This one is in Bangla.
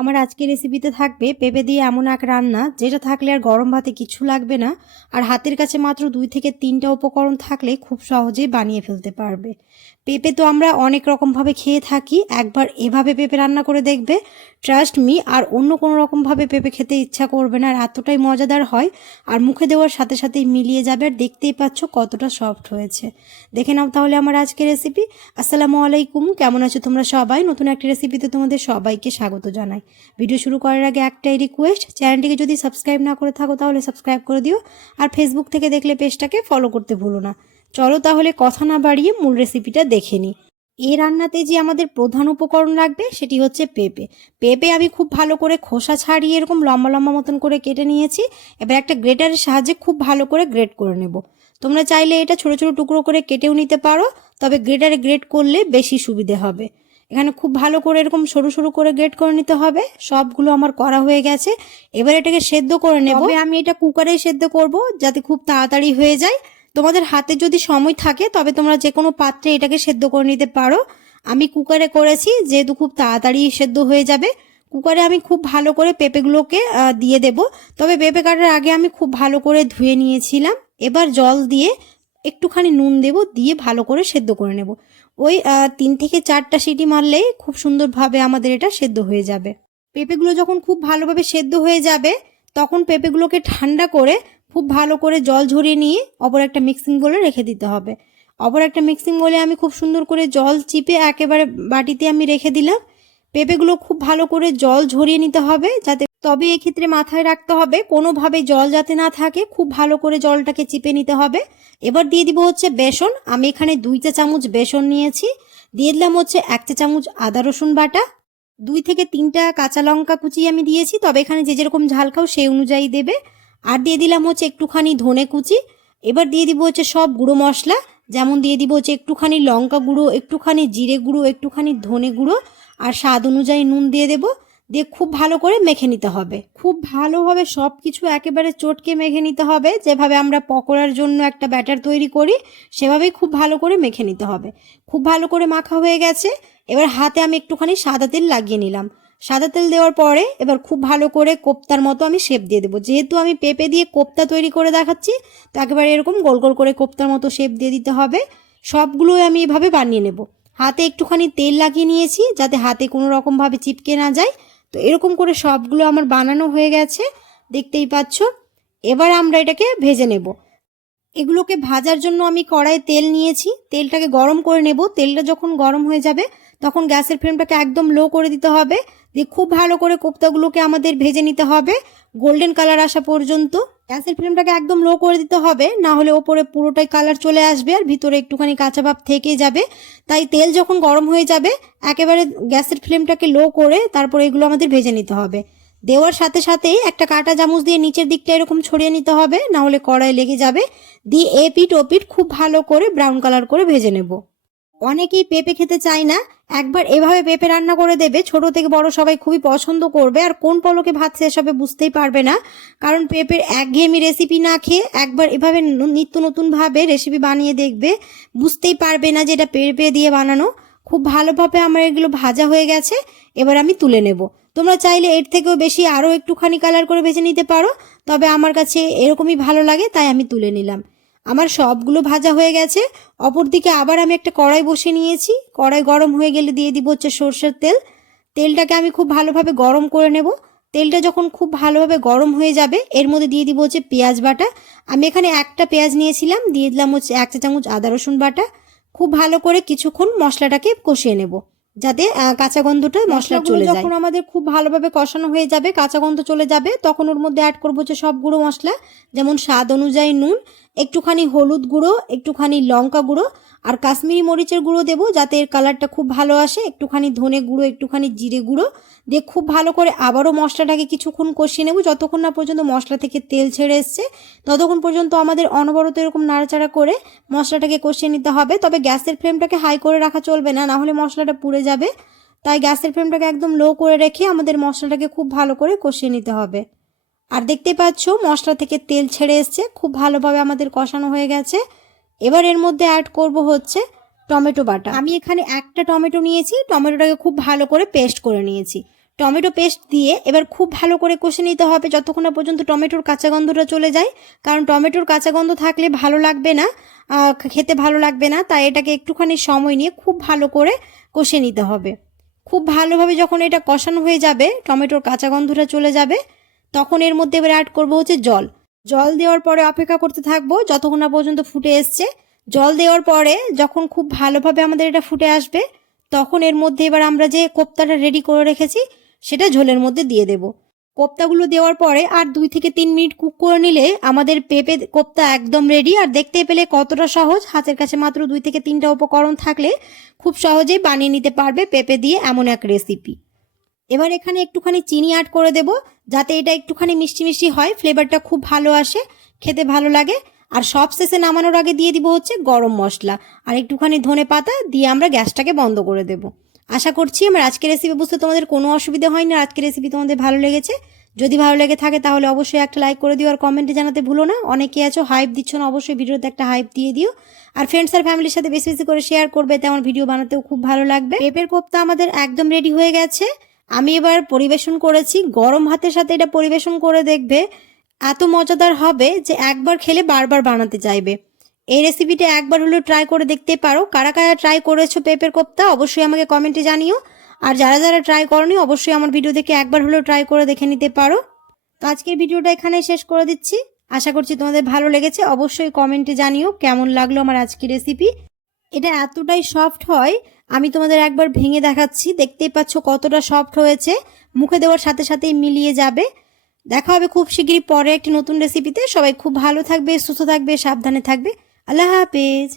আমার আজকের রেসিপিতে থাকবে পেঁপে দিয়ে এমন এক রান্না, যেটা থাকলে আর গরম ভাতে কিছু লাগবে না। আর হাতের কাছে মাত্র দুই থেকে তিনটা উপকরণ থাকলে খুব সহজেই বানিয়ে ফেলতে পারবে। পেঁপে তো আমরা অনেক রকমভাবে খেয়ে থাকি। একবার এভাবে পেঁপে রান্না করে দেখবে। ট্রাস্ট মি আর অন্য কোনো রকমভাবে পেঁপে খেতে ইচ্ছা করবে না, আর এতটাই মজাদার হয়। আর মুখে দেওয়ার সাথে সাথেই মিলিয়ে যাবে, আর দেখতেই পাচ্ছ কতটা সফট হয়েছে। দেখে নাও তাহলে আমার আজকের রেসিপি আসসালামু আলাইকুম, কেমন আছো তোমরা সবাই? নতুন একটা রেসিপিতে তোমাদের সবাইকে স্বাগত জানাই। ভিডিও শুরু করার আগে একটাই রিকোয়েস্ট চ্যানেলটিকে যদি সাবস্ক্রাইব না করে থাকো তাহলে সাবস্ক্রাইব করে দিও। আর ফেসবুক থেকে দেখলে পেজটাকে ফলো করতে ভুলো না। চলো তাহলে কথা না বাড়িয়ে মূল রেসিপিটা দেখে নিই। এই রান্নাতে যে আমাদের প্রধান উপকরণ লাগবে সেটি হচ্ছে পেঁপে। পেঁপে আমি খুব ভালো করে খোসা ছাড়িয়ে এরকম লম্বা লম্বা মতন করে কেটে নিয়েছি। এবার একটা গ্রেটারের সাহায্যে খুব ভালো করে গ্রেট করে নেব। তোমরা চাইলে এটা ছোট ছোট টুকরো করে কেটেও নিতে পারো, তবে গ্রেটারে গ্রেট করলে বেশি সুবিধে হবে। এখানে খুব ভালো করে এরকম সরু সরু করে গ্রেট করে নিতে হবে। সবগুলো আমার করা হয়ে গেছে। এবার এটাকে সেদ্ধ করে নেব। আমি এটা কুকারেই সেদ্ধ করব যাতে খুব তাড়াতাড়ি হয়ে যায়। তোমাদের হাতে যদি সময় থাকে, তবে তোমরা যে কোনো পাত্রে এটাকে সেদ্ধ করে নিতে পারো। আমি কুকারে করেছি, যেহেতু খুব তাড়াতাড়ি সেদ্ধ হয়ে যাবে। কুকারে আমি খুব ভালো করে পেঁপেগুলোকে দিয়ে দেব। তবে পেঁপে কাটার আগে আমি খুব ভালো করে ধুয়ে নিয়েছিলাম। এবার জল দিয়ে একটুখানি নুন দেব, দিয়ে ভালো করে সেদ্ধ করে নেব। ওই তিন থেকে চারটা সিটি মারলেই খুব সুন্দরভাবে আমাদের এটা সেদ্ধ হয়ে যাবে। পেঁপেগুলো যখন খুব ভালোভাবে সেদ্ধ হয়ে যাবে, তখন পেঁপেগুলোকে ঠান্ডা করে খুব ভালো করে জল ঝরিয়ে নিয়ে অপর একটা মিক্সিং বলে রেখে দিতে হবে। অপর একটা মিক্সিং বলে আমি খুব সুন্দর করে জল চিপে একেবারে বাটিতে আমি রেখে দিলাম। পেঁপেগুলো খুব ভালো করে জল ঝরিয়ে নিতে হবে যাতে তবে এক্ষেত্রে মাথায় রাখতে হবে কোনোভাবে জল যাতে না থাকে, খুব ভালো করে জলটাকে চিপে নিতে হবে। এবার দিয়ে দিব হচ্ছে বেসন, আমি এখানে দুই চা চামচ বেসন নিয়েছি। দিয়ে দিলাম হচ্ছে এক চা চামচ আদা রসুন বাটা, দুই থেকে তিনটা কাঁচা লঙ্কা কুচি আমি দিয়েছি, তবে এখানে যে যেরকম ঝাল খাও সেই অনুযায়ী দেবে। আর দিয়ে দিলাম হচ্ছে একটুখানি ধনে কুচি। এবার দিয়ে দিব হচ্ছে সব গুঁড়ো মশলা। যেমন দিয়ে দিব হচ্ছে একটুখানি লঙ্কা গুঁড়ো, একটুখানি জিরে গুঁড়ো, একটুখানি ধনে গুঁড়ো। আর স্বাদ অনুযায়ী নুন দিয়ে দেব। দিয়ে খুব ভালো করে মেখে নিতে হবে। খুব ভালোভাবে সব কিছু একেবারে চটকে মেখে নিতে হবে। যেভাবে আমরা পকোড়ার জন্য একটা ব্যাটার তৈরি করি, সেভাবেই খুব ভালো করে মেখে নিতে হবে। খুব ভালো করে মাখা হয়ে গেছে। এবার হাতে আমি একটুখানি সাদা তেল লাগিয়ে নিলাম। সাদা তেল দেওয়ার পরে এবার খুব ভালো করে কোপ্তার মতো আমি শেপ দিয়ে দেবো। যেহেতু আমি পেঁপে দিয়ে কোপ্তা তৈরি করে দেখাচ্ছি, তো একেবারে এরকম গোল গোল করে কোপ্তার মতো শেপ দিয়ে দিতে হবে। সবগুলোই আমি এভাবে বানিয়ে নেব। হাতে একটুখানি তেল লাগিয়ে নিয়েছি যাতে হাতে কোনো রকমভাবে চিপকে না যায়। তো এরকম করে সবগুলো আমার বানানো হয়ে গেছে, দেখতেই পাচ্ছ। এবার আমরা এটাকে ভেজে নেব। এগুলোকে ভাজার জন্য আমি কড়াইয়ে তেল নিয়েছি। তেলটাকে গরম করে নেব। তেলটা যখন গরম হয়ে যাবে, তখন গ্যাসের ফ্লেমটাকে একদম লো করে দিতে হবে। দিয়ে খুব ভালো করে কোপ্তাগুলোকে আমাদের ভেজে নিতে হবে গোল্ডেন কালার আসা পর্যন্ত। গ্যাসের ফ্লেমটাকে একদম লো করে দিতে হবে, না হলে ওপরে পুরোটাই কালার চলে আসবে আর ভিতরে একটুখানি কাঁচা ভাব থেকে যাবে। তাই তেল যখন গরম হয়ে যাবে, একেবারে গ্যাসের ফ্লেমটাকে লো করে তারপরে এগুলো আমাদের ভেজে নিতে হবে। দেওয়ার সাথে সাথেই একটা কাঁটা চামচ দিয়ে নিচের দিকটা এরকম ছড়িয়ে নিতে হবে, না হলে কড়াই লেগে যাবে। দিয়ে এ পিঠ ও পিঠ খুব ভালো করে ব্রাউন কালার করে ভেজে নেব। অনেকেই পেঁপে খেতে চায় না। একবার এভাবে পেঁপে রান্না করে দেবে, ছোট থেকে বড় সবাই খুবই পছন্দ করবে। আর কোন পলকে ভাত শেষ হবে বুঝতেই পারবে না। কারণ পেঁপের একঘেয়েমি রেসিপি না খেয়ে একবার এভাবে নিত্য নতুনভাবে রেসিপি বানিয়ে দেখবে, বুঝতেই পারবে না যে এটা পেঁপে দিয়ে বানানো। খুব ভালোভাবে আমার এগুলো ভাজা হয়ে গেছে, এবার আমি তুলে নেব। তোমরা চাইলে এর থেকেও বেশি আরও একটুখানি কালার করে বেছে নিতে পারো, তবে আমার কাছে এরকমই ভালো লাগে, তাই আমি তুলে নিলাম। আমার সবগুলো ভাজা হয়ে গেছে। অপরদিকে আবার আমি একটা কড়াই বসে নিয়েছি। কড়াই গরম হয়ে গেলে দিয়ে দিব হচ্ছে সর্ষের তেল। তেলটাকে আমি খুব ভালোভাবে গরম করে নেব। তেলটা যখন খুব ভালোভাবে গরম হয়ে যাবে এর মধ্যে দিয়ে দিব হচ্ছে পেঁয়াজ বাটা। আমি এখানে একটা পেঁয়াজ নিয়েছিলাম দিয়ে দিলাম হচ্ছে এক চা চামচ আদা রসুন বাটা। খুব ভালো করে কিছুক্ষণ মশলাটাকে কষিয়ে নেব যাতে কাঁচা গন্ধটা মশলা চলে যায়। যখন আমাদের খুব ভালোভাবে কষানো হয়ে যাবে কাঁচা গন্ধ চলে যাবে তখন ওর মধ্যে অ্যাড করব হচ্ছে সব গুঁড়ো মশলা যেমন স্বাদ অনুযায়ী নুন একটুখানি হলুদ গুঁড়ো, একটুখানি লঙ্কা গুঁড়ো আর কাশ্মীরি মরিচের গুঁড়ো দেবো যাতে এর কালারটা খুব ভালো আসে। একটুখানি ধনে গুঁড়ো, একটুখানি জিরে গুঁড়ো দিয়ে খুব ভালো করে আবারও মশলাটাকে কিছুক্ষণ কষিয়ে নেব। যতক্ষণ না পর্যন্ত মশলা থেকে তেল ছেড়ে এসছে, ততক্ষণ পর্যন্ত আমাদের অনবরত এরকম নাড়াচাড়া করে মশলাটাকে কষিয়ে নিতে হবে। তবে গ্যাসের ফ্লেমটাকে হাই করে রাখা চলবে না, নাহলে মশলাটা পুড়ে যাবে। তাই গ্যাসের ফ্লেমটাকে একদম লো করে রেখে আমাদের মশলাটাকে খুব ভালো করে কষিয়ে নিতে হবে। আর দেখতে পাচ্ছ, মশলা থেকে তেল ছেড়ে এসছে, খুব ভালোভাবে আমাদের কষানো হয়ে গেছে। এবার এর মধ্যে অ্যাড করব হচ্ছে টমেটো বাটা। আমি এখানে একটা টমেটো নিয়েছি, টমেটোটাকে খুব ভালো করে পেস্ট করে নিয়েছি। টমেটো পেস্ট দিয়ে এবার খুব ভালো করে কষে নিতে হবে যতক্ষণ না পর্যন্ত টমেটোর কাঁচা গন্ধটা চলে যায়। কারণ টমেটোর কাঁচা গন্ধ থাকলে ভালো লাগবে না খেতে ভালো লাগবে না, তাই এটাকে একটুখানি সময় নিয়ে খুব ভালো করে কষে নিতে হবে। খুব ভালোভাবে যখন এটা কষানো হয়ে যাবে, টমেটোর কাঁচা গন্ধটা চলে যাবে তখন এর মধ্যে এবার অ্যাড করব হচ্ছে জল। জল দেওয়ার পরে অপেক্ষা করতে থাকব, যতক্ষণ না পর্যন্ত ফুটে এসছে। জল দেওয়ার পরে যখন খুব ভালোভাবে আমাদের এটা ফুটে আসবে, তখন এর মধ্যে এবার আমরা যে কোপ্তাটা রেডি করে রেখেছি, সেটা ঝোলের মধ্যে দিয়ে দেব। কোপ্তাগুলো দেওয়ার পরে আর দুই থেকে তিন মিনিট কুক করে নিলে আমাদের পেঁপে কোপ্তা একদম রেডি আর দেখতে পেলে কতটা সহজ, হাতের কাছে মাত্র দুই থেকে তিনটা উপকরণ থাকলে খুব সহজেই বানিয়ে নিতে পারবে পেঁপে দিয়ে এমন এক রেসিপি এবার এখানে একটুখানি চিনি অ্যাড করে দেব, যাতে এটা একটুখানি মিষ্টি মিষ্টি হয় ফ্লেভারটা খুব ভালো আসে, খেতে ভালো লাগে। আর সব শেষে নামানোর আগে দিয়ে দিব হচ্ছে গরম মশলা, আর একটুখানি ধনে পাতা দিয়ে আমরা গ্যাসটাকে বন্ধ করে দেব। আশা করছি আমার আজকের রেসিপি বুঝতে তোমাদের কোনো অসুবিধা হয়নি, আর আজকের রেসিপি তোমাদের ভালো লেগেছে। যদি ভালো লেগে থাকে তাহলে অবশ্যই একটা লাইক করে দিও, আর কমেন্টে জানাতে ভুলো না। অনেকে আছো হাইপ দিচ্ছ না, অবশ্যই ভিডিওতে একটা হাইপ দিয়ে দিও। আর ফ্রেন্ডস আর ফ্যামিলির সাথে বেশি বেশি করে শেয়ার করবে তেমন ভিডিও বানাতেও খুব ভালো লাগবে। পেঁপের কোপ্তা আমাদের একদম রেডি হয়ে গেছে। আমি এবার পরিবেশন করেছি, গরম ভাতের সাথে এটা পরিবেশন করে দেখবে। এত মজাদার হবে যে একবার খেলে বারবার বানাতে চাইবে। এই রেসিপিটা একবার হলেও ট্রাই করে দেখতে পারো। কারা কারা ট্রাই করেছ পেঁপের কোপ্তা, অবশ্যই আমাকে কমেন্টে জানিও। আর যারা যারা ট্রাই করনি, অবশ্যই আমার ভিডিও দেখে একবার হলেও ট্রাই করে দেখে নিতে পারো। তো আজকের ভিডিওটা এখানেই শেষ করে দিচ্ছি। আশা করছি তোমাদের ভালো লেগেছে, অবশ্যই কমেন্টে জানিও কেমন লাগল আমার আজকের রেসিপি এটা এতটাই সফট হয় আমি তোমাদের একবার ভেঙে দেখাচ্ছি। দেখতেই পাচ্ছ কতটা সফট হয়েছে। মুখে দেওয়ার সাথে সাথেই মিলিয়ে যাবে। দেখা হবে খুব শীঘ্রই পরে একটি নতুন রেসিপিতে সবাই খুব ভালো থাকবে, সুস্থ থাকবে, সাবধানে থাকবে। আল্লাহ হাফেজ।